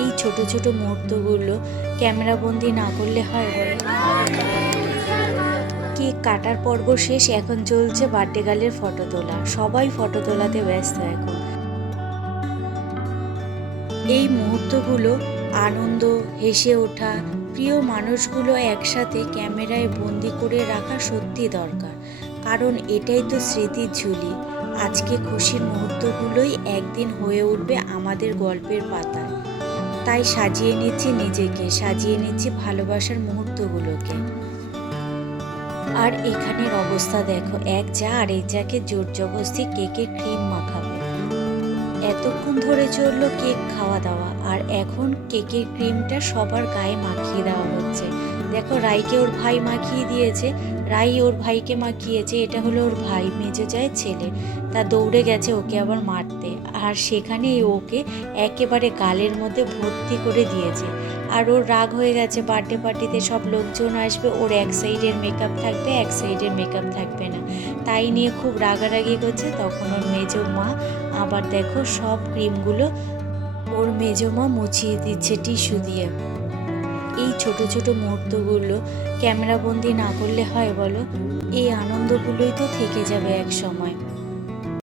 এই ছোট ছোট মুহূর্তগুলো ক্যামেরাবন্দি না করলে হয় বলো? কেক কাটার পর্ব শেষ, এখন চলছে বার্থডে গার্লের ফটো তোলা। সবাই ফটো তোলাতে ব্যস্ত এখন। এই মুহূর্তগুলো আনন্দ, হেসে ওঠা, প্রিয় মানুষগুলো একসাথে ক্যামেরায় বন্দি করে রাখা সত্যি দরকার, কারণ এটাই তো স্মৃতির ঝুলি। আজকে খুশির মুহূর্তগুলোই একদিন হয়ে উঠবে আমাদের গল্পের পাতায়। তাই সাজিয়ে নিচ্ছি নিজেকে, সাজিয়ে নিচ্ছি ভালোবাসার মুহূর্তগুলোকে। আর এখানের অবস্থা দেখো, এক যা আরেক যাকে জোর জবরদস্তি কেকে ক্রিম মাখাবে। এতক্ষণ ধরে চললো কেক খাওয়া দাওয়া, আর এখন কেকের ক্রিমটা সবার গায়ে মাখিয়ে দেওয়া হচ্ছে। দেখো, রাইকে ওর ভাই মাখিয়ে দিয়েছে, রাই ওর ভাইকে মাখিয়েছে। এটা হলো ওর ভাই, মেজো জায়ের ছেলে। তা দৌড়ে গেছে ওকে আবার মারতে, আর সেখানেই ওকে একেবারে গালের মধ্যে ভর্তি করে দিয়েছে। আর ওর রাগ হয়ে গেছে, বার্থডে পার্টিতে সব লোকজন আসবে, ওর এক সাইডের মেকআপ থাকবে, এক সাইডের মেকআপ থাকবে না, তাই নিয়ে খুব রাগারাগি করছে। তখন ওর মেজো মা আবার দেখো সব ক্রিমগুলো ওর মেজো মা মুছিয়ে দিচ্ছে টিস্যু দিয়ে। এই ছোট ছোট মুহূর্তগুলো ক্যামেরাবন্দি না করলে হয় বলো? এই আনন্দগুলোই তো থেকে যাবে এক সময়।